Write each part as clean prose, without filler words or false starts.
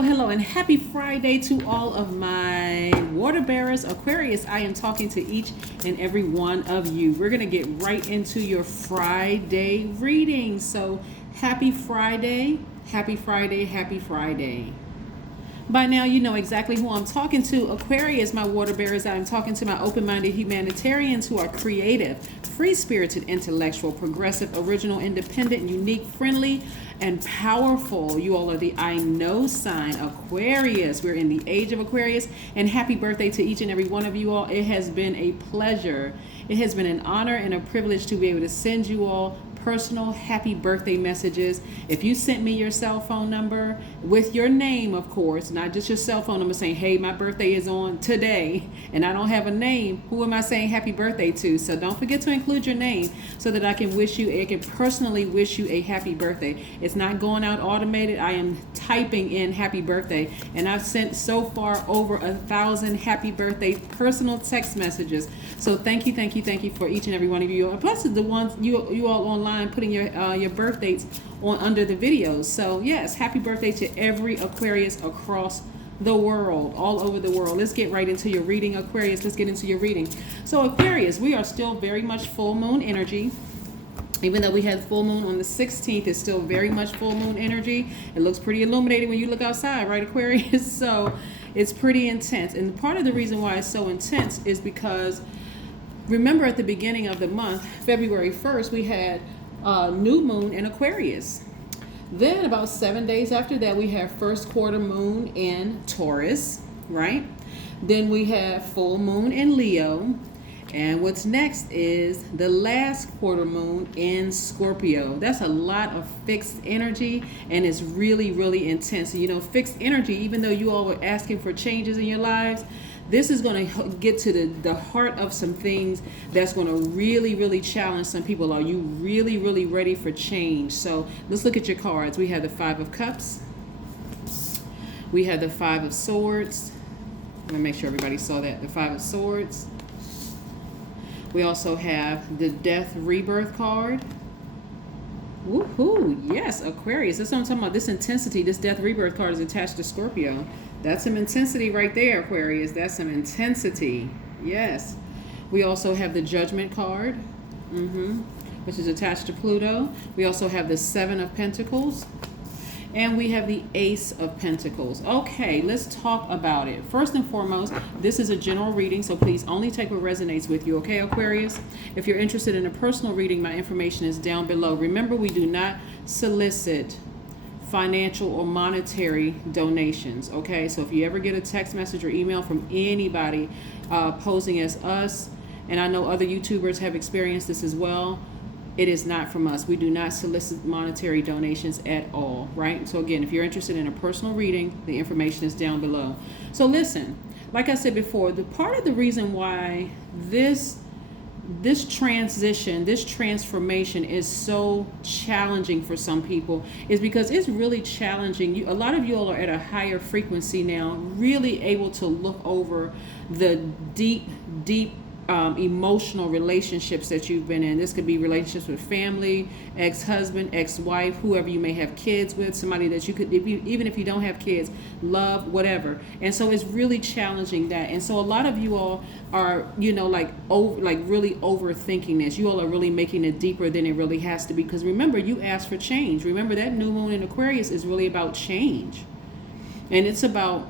Hello, and happy Friday to all of my water bearers, Aquarius. I am talking to each and every one of you. We're going to get right into your Friday reading. So happy Friday, happy Friday, happy Friday. By now, you know exactly who I'm talking to. Aquarius, my water bearers. I'm talking to my open-minded humanitarians who are creative, free-spirited, intellectual, progressive, original, independent, unique, friendly, and powerful. You all are the I know sign, Aquarius. We're in the age of Aquarius, and happy birthday to each and every one of you all. It has been a pleasure. It has been an honor and a privilege to be able to send you all personal happy birthday messages. If you sent me your cell phone number with your name, of course, not just your cell phone number saying, hey, my birthday is on today and I don't have a name, who am I saying happy birthday to? So don't forget to include your name so that I can personally wish you a happy birthday. It's not going out automated. I am typing in happy birthday, and I've sent so far over 1,000 happy birthday personal text messages. So thank you for each and every one of you. Plus the ones you all online putting your birth dates on under the videos. So yes, happy birthday to every Aquarius across the world, all over the world. Let's get right into your reading, Aquarius. Let's get into your reading. So Aquarius, we are still very much full moon energy. Even though we had full moon on the 16th, it's still very much full moon energy. It looks pretty illuminating when you look outside, right, Aquarius? So it's pretty intense. And part of the reason why it's so intense is because remember at the beginning of the month, February 1st, we had new moon in Aquarius. Then about 7 days after that, we have first quarter moon in Taurus, right? Then we have full moon in Leo. And what's next is the last quarter moon in Scorpio. That's a lot of fixed energy, and it's really, really intense. You know, fixed energy, even though you all were asking for changes in your lives, this is going to get to the heart of some things that's going to really, really challenge some people. Are you really, really ready for change? So let's look at your cards. We have the Five of Cups. We have the Five of Swords. I'm going to make sure everybody saw that. The Five of Swords. We also have the Death Rebirth card. Woohoo! Yes, Aquarius. That's what I'm talking about. This intensity, this Death Rebirth card is attached to Scorpio. That's some intensity right there, Aquarius. That's some intensity. Yes. We also have the Judgment card, which is attached to Pluto. We also have the Seven of Pentacles. And we have the Ace of Pentacles. Okay, let's talk about it. First and foremost, this is a general reading, so please only take what resonates with you, okay, Aquarius? If you're interested in a personal reading, my information is down below. Remember, we do not solicit financial or monetary donations, okay? So if you ever get a text message or email from anybody posing as us, and I know other YouTubers have experienced this as well, it is not from us. We do not solicit monetary donations at all, right? So again, if you're interested in a personal reading, the information is down below. So listen, like I said before, the part of the reason why this transition, this transformation is so challenging for some people is because it's really challenging. A lot of you all are at a higher frequency now, really able to look over the deep emotional relationships that you've been in. This could be relationships with family, ex-husband, ex-wife, whoever you may have kids with, somebody that you could, even if you don't have kids, love, whatever. And so it's really challenging that. And so a lot of you all are, really overthinking this. You all are really making it deeper than it really has to be. Because remember, you asked for change. Remember, that new moon in Aquarius is really about change. And it's about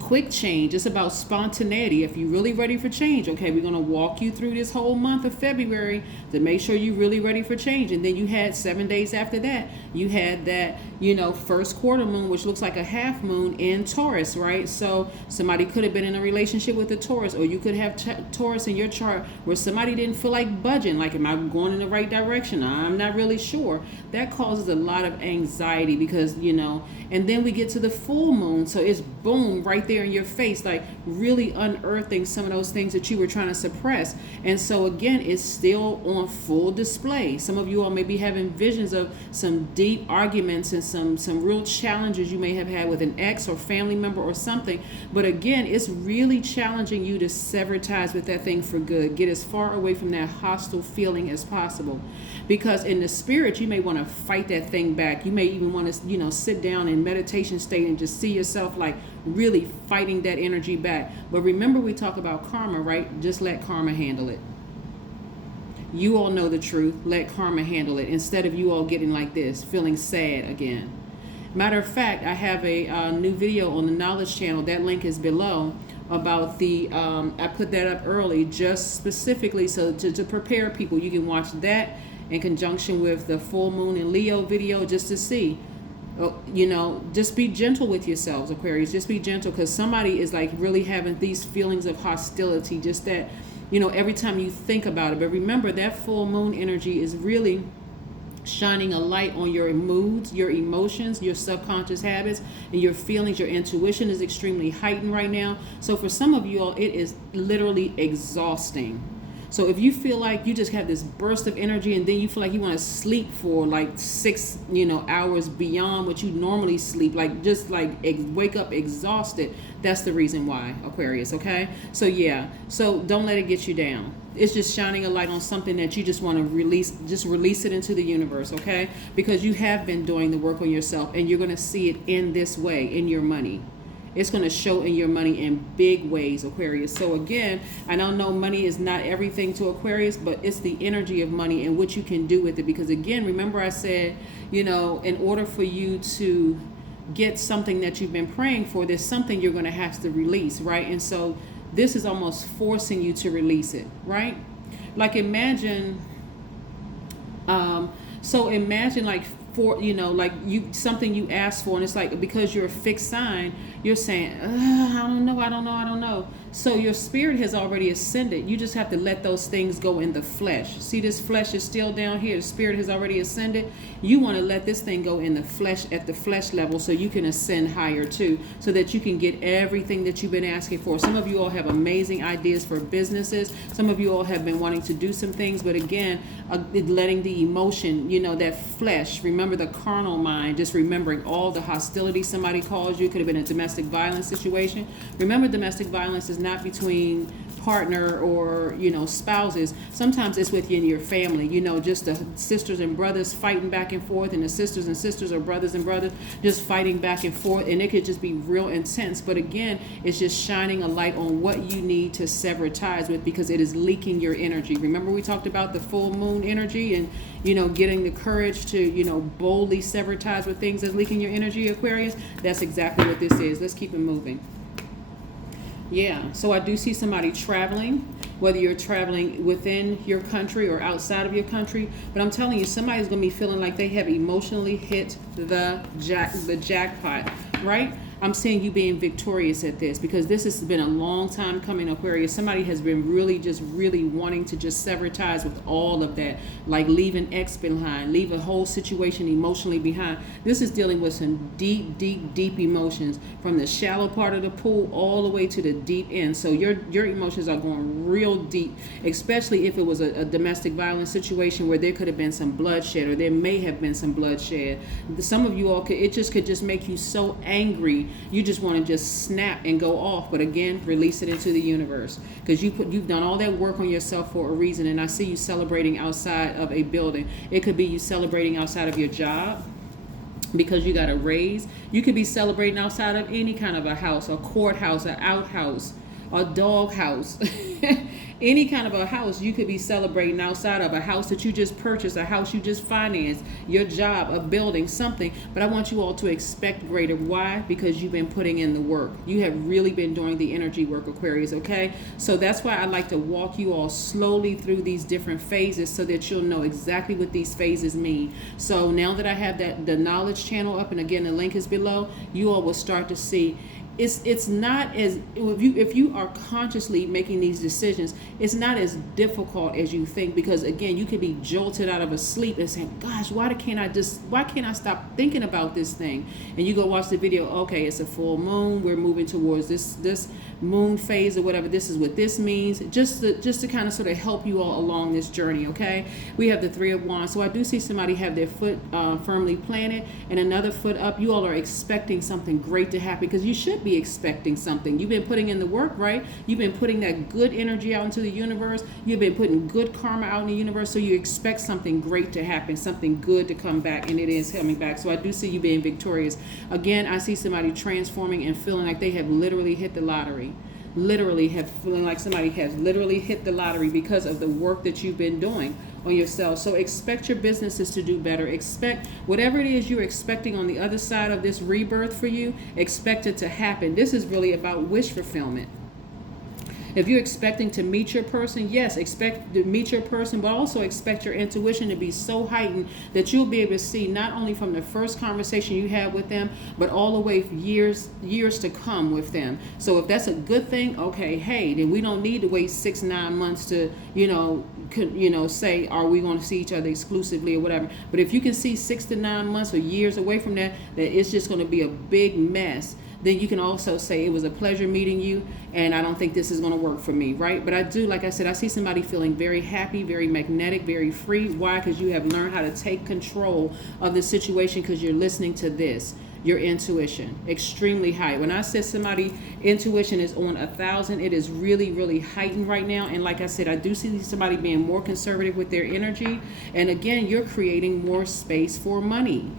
quick change. It's about spontaneity. If you're really ready for change, okay, we're going to walk you through this whole month of February to make sure you're really ready for change. And then you had 7 days after that, you had that, first quarter moon, which looks like a half moon in Taurus, right? So somebody could have been in a relationship with a Taurus, or you could have Taurus in your chart where somebody didn't feel like budging, like, am I going in the right direction? I'm not really sure. That causes a lot of anxiety because, and then we get to the full moon. So it's boom, right there clear in your face, like really unearthing some of those things that you were trying to suppress. And so again, it's still on full display. Some of you all may be having visions of some deep arguments and some real challenges you may have had with an ex or family member or something. But again, it's really challenging you to sever ties with that thing for good. Get as far away from that hostile feeling as possible. Because in the spirit, you may want to fight that thing back. You may even want to, sit down in meditation state and just see yourself like really fighting that energy back. But remember, we talk about karma, right? Just let karma handle it. You all know the truth. Let karma handle it, instead of you all getting like this, feeling sad again. Matter of fact, I have a new video on the Knowledge Channel. That link is below, about the I put that up early just specifically so to prepare people. You can watch that in conjunction with the full moon in Leo video, just to see, just be gentle with yourselves, Aquarius. Just be gentle, because somebody is like really having these feelings of hostility, just that, every time you think about it. But remember, that full moon energy is really shining a light on your moods, your emotions, your subconscious habits, and your feelings. Your intuition is extremely heightened right now. So for some of you all, it is literally exhausting. So if you feel like you just have this burst of energy and then you feel like you want to sleep for like 6, hours beyond what you normally sleep, like just like wake up exhausted, that's the reason why, Aquarius, okay? So yeah, so don't let it get you down. It's just shining a light on something that you just want to release. Just release it into the universe, okay? Because you have been doing the work on yourself, and you're going to see it in this way, in your money. It's going to show in your money in big ways, Aquarius. So again, I don't know, money is not everything to Aquarius, but it's the energy of money and what you can do with it. Because again, remember I said, in order for you to get something that you've been praying for, there's something you're going to have to release, right? And so this is almost forcing you to release it, right? Like imagine, imagine like like something you asked for, and it's like, because you're a fixed sign, you're saying, I don't know. So your spirit has already ascended. You just have to let those things go in the flesh. See, this flesh is still down here. The spirit has already ascended. You want to let this thing go in the flesh, at the flesh level, so you can ascend higher too, so that you can get everything that you've been asking for. Some of you all have amazing ideas for businesses. Some of you all have been wanting to do some things, but again, letting the emotion, that flesh, remember the carnal mind, just remembering all the hostility somebody caused you. Could have been a domestic violence situation. Remember, domestic violence is not between partner or spouses. Sometimes it's within your family, just the sisters and brothers fighting back and forth, and the sisters and sisters or brothers and brothers just fighting back and forth, and it could just be real intense. But again, it's just shining a light on what you need to sever ties with, because it is leaking your energy. Remember, we talked about the full moon energy and getting the courage to boldly sever ties with things that's leaking your energy, Aquarius. That's exactly what this is. Let's keep it moving. Yeah, so I do see somebody traveling, whether you're traveling within your country or outside of your country. But I'm telling you, somebody's going to be feeling like they have emotionally hit the jackpot, right? I'm seeing you being victorious at this, because this has been a long time coming, Aquarius. Somebody has been really wanting to just sever ties with all of that, like leave an ex behind, leave a whole situation emotionally behind. This is dealing with some deep emotions, from the shallow part of the pool all the way to the deep end. So your emotions are going real deep, especially if it was a domestic violence situation where there could have been some bloodshed, or there may have been some bloodshed. Some of you all could just make you so angry. You just want to just snap and go off. But again, release it into the universe, because you've done all that work on yourself for a reason. And I see you celebrating outside of a building. It could be you celebrating outside of your job because you got a raise. You could be celebrating outside of any kind of a house, a courthouse, an outhouse, a dog house. Any kind of a house you could be celebrating outside of, a house that you just purchased, a house you just financed, your job, a building, something. But I want you all to expect greater. Why? Because you've been putting in the work. You have really been doing the energy work, Aquarius, okay? So that's why I like to walk you all slowly through these different phases, so that you'll know exactly what these phases mean. So now that I have the knowledge channel up, and again, the link is below, you all will start to see it's not as, if you are consciously making these decisions, it's not as difficult as you think, because again, you could be jolted out of a sleep and saying, gosh, why can't I stop thinking about this thing? And you go watch the video, okay, it's a full moon, we're moving towards this moon phase or whatever, this is what this means, just to kind of sort of help you all along this journey. Okay, we have the Three of Wands, so I do see somebody have their foot firmly planted and another foot up. You all are expecting something great to happen, because you should be expecting something. You've been putting in the work, right? You've been putting that good energy out into the universe. You've been putting good karma out in the universe, so you expect something great to happen, something good to come back, and it is coming back. So I do see you being victorious. Again, I see somebody transforming and feeling like they have literally hit the lottery. Feeling like somebody has literally hit the lottery because of the work that you've been doing on yourself. So expect your businesses to do better. Expect whatever it is you're expecting on the other side of this rebirth for you, expect it to happen. This is really about wish fulfillment. If you're expecting to meet your person, yes, expect to meet your person, but also expect your intuition to be so heightened that you'll be able to see not only from the first conversation you had with them, but all the way years to come with them. So if that's a good thing, okay, hey, then we don't need to wait 6-9 months to, say, are we going to see each other exclusively or whatever. But if you can see 6 to 9 months or years away from that it's just going to be a big mess, then you can also say, it was a pleasure meeting you, and I don't think this is going to work for me, right? But I do, like I said, I see somebody feeling very happy, very magnetic, very free. Why? Because you have learned how to take control of the situation, because you're listening to this, your intuition, extremely high. When I said somebody intuition is on 1,000, it is really, really heightened right now. And like I said, I do see somebody being more conservative with their energy. And again, you're creating more space for money.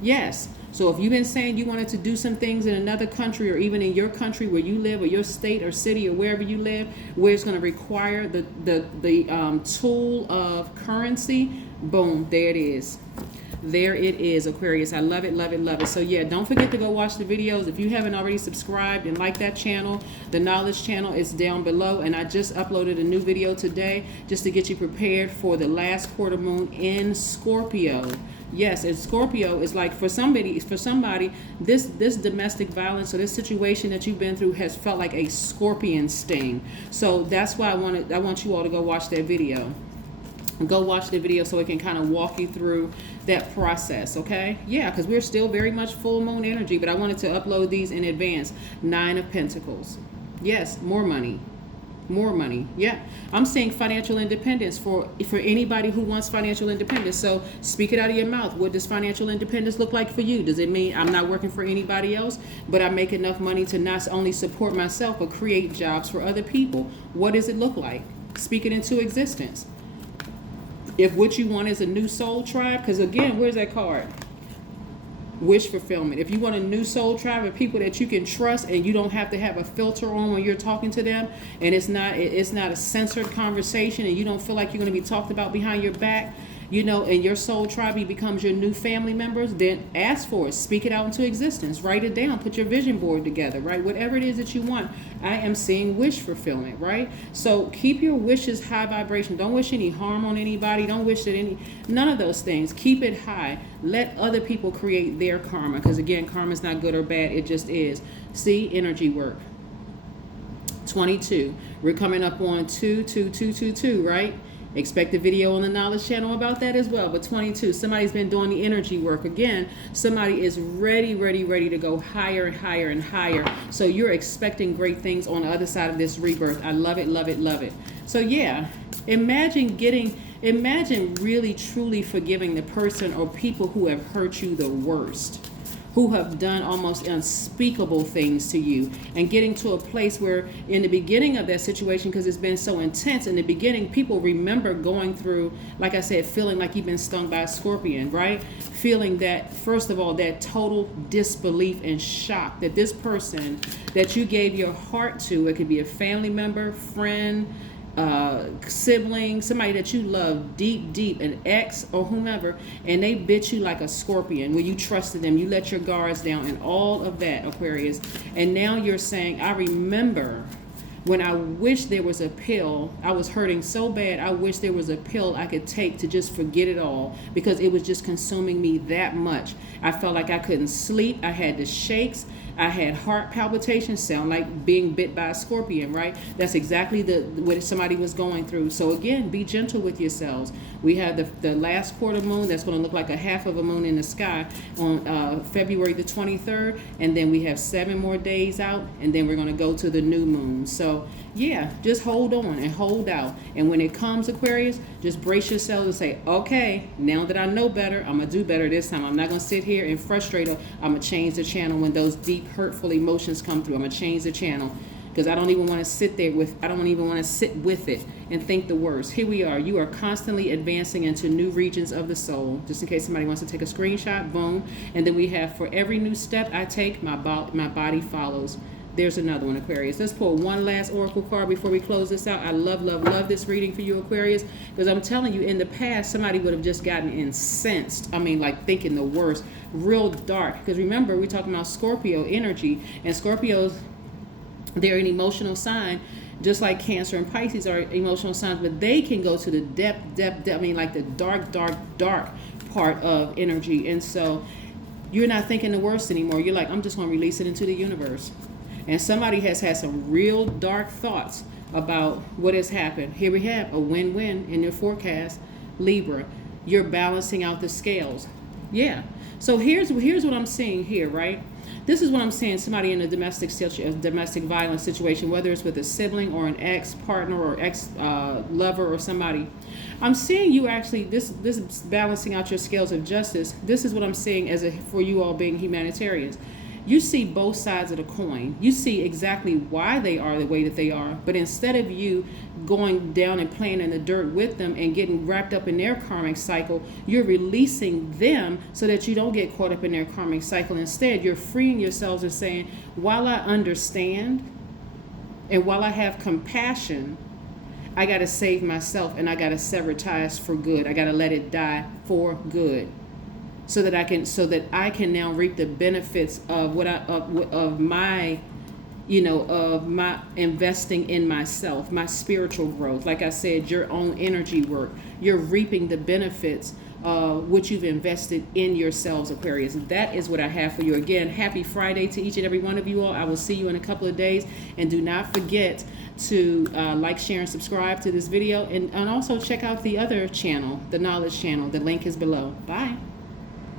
Yes. So if you've been saying you wanted to do some things in another country, or even in your country where you live, or your state or city or wherever you live, where it's going to require the tool of currency, boom, there it is. There it is, Aquarius. I love it, love it, love it. So yeah, don't forget to go watch the videos. If you haven't already subscribed and like that channel, the Knowledge channel is down below. And I just uploaded a new video today just to get you prepared for the last quarter moon in Scorpio. Yes, and Scorpio is like, for somebody, this domestic violence or this situation that you've been through has felt like a scorpion sting. So that's why I want you all to go watch that video. Go watch the video so it can kind of walk you through that process, okay? Yeah, because we're still very much full moon energy, but I wanted to upload these in advance. 9 of Pentacles. Yes, more money. More money. Yeah, I'm seeing financial independence for anybody who wants financial independence. So speak it out of your mouth. What does financial independence look like for you? Does it mean I'm not working for anybody else, but I make enough money to not only support myself, but create jobs for other people? What does it look like? Speak it into existence. If what you want is a new soul tribe, because again, where's that card? Wish fulfillment. If you want a new soul tribe of people that you can trust, and you don't have to have a filter on when you're talking to them, and it's not a censored conversation, and you don't feel like you're going to be talked about behind your back, and your soul tribe becomes your new family members, then ask for it. Speak it out into existence. Write it down. Put your vision board together, right? Whatever it is that you want. I am seeing wish fulfillment, right? So keep your wishes high vibration. Don't wish any harm on anybody. Don't wish that none of those things. Keep it high. Let other people create their karma, because again, karma is not good or bad. It just is. See, energy work. 22. We're coming up on 22222, right? Expect a video on the Knowledge channel about that as well. But 22, somebody's been doing the energy work. Again, somebody is ready to go higher and higher and higher. So you're expecting great things on the other side of this rebirth. I love it, love it, love it. So yeah, imagine really truly forgiving the person or people who have hurt you the worst, who have done almost unspeakable things to you, and getting to a place where in the beginning of that situation, because it's been so intense, in the beginning, people remember going through, like I said, feeling like you've been stung by a scorpion, right? Feeling that, first of all, that total disbelief and shock that this person that you gave your heart to, it could be a family member, friend, sibling, somebody that you love deep, an ex or whomever, and they bit you like a scorpion where you trusted them, you let your guards down and all of that, Aquarius. And now you're saying, I remember when I wish there was a pill. I was hurting so bad. I wish there was a pill I could take to just forget it all, because it was just consuming me that much. I felt like I couldn't sleep. I had the shakes. I had heart palpitations, sound like being bit by a scorpion, right? That's exactly what somebody was going through. So again, be gentle with yourselves. We have the last quarter moon that's going to look like a half of a moon in the sky on February the 23rd. And then we have 7 more days out, and then we're going to go to the new moon. So yeah, just hold on and hold out. And when it comes, Aquarius, just brace yourself and say, okay, now that I know better, I'm going to do better this time. I'm not going to sit here and frustrate her. I'm going to change the channel when those deep, hurtful emotions come through. I'm going to change the channel, because I don't even want to sit with it and think the worst. Here we are. You are constantly advancing into new regions of the soul. Just in case somebody wants to take a screenshot, boom. And then we have, for every new step I take, my body follows. There's another one, Aquarius. Let's pull one last oracle card before we close this out. I love, love, love this reading for you, Aquarius, because I'm telling you, in the past, somebody would have just gotten incensed. I mean, like thinking the worst, real dark. Because remember, we're talking about Scorpio energy, and Scorpios, they're an emotional sign, just like Cancer and Pisces are emotional signs, but they can go to the depth, I mean, like the dark part of energy. And so you're not thinking the worst anymore. You're like, I'm just going to release it into the universe. And somebody has had some real dark thoughts about what has happened. Here we have a win-win in your forecast, Libra. You're balancing out the scales. Yeah. So here's what I'm seeing here, right? This is what I'm saying. Somebody in a domestic violence situation, whether it's with a sibling or an ex-partner or ex-lover or somebody. I'm seeing you actually, this balancing out your scales of justice. This is what I'm seeing for you all being humanitarians. You see both sides of the coin. You see exactly why they are the way that they are. But instead of you going down and playing in the dirt with them and getting wrapped up in their karmic cycle, you're releasing them so that you don't get caught up in their karmic cycle. Instead, you're freeing yourselves and saying, while I understand and while I have compassion, I got to save myself, and I got to sever ties for good. I got to let it die for good. So that I can now reap the benefits of my investing in myself, my spiritual growth. Like I said, your own energy work. You're reaping the benefits of what you've invested in yourselves, Aquarius. That is what I have for you. Again, happy Friday to each and every one of you all. I will see you in a couple of days. And do not forget to like, share, and subscribe to this video. And also check out the other channel, the Knowledge Channel. The link is below. Bye.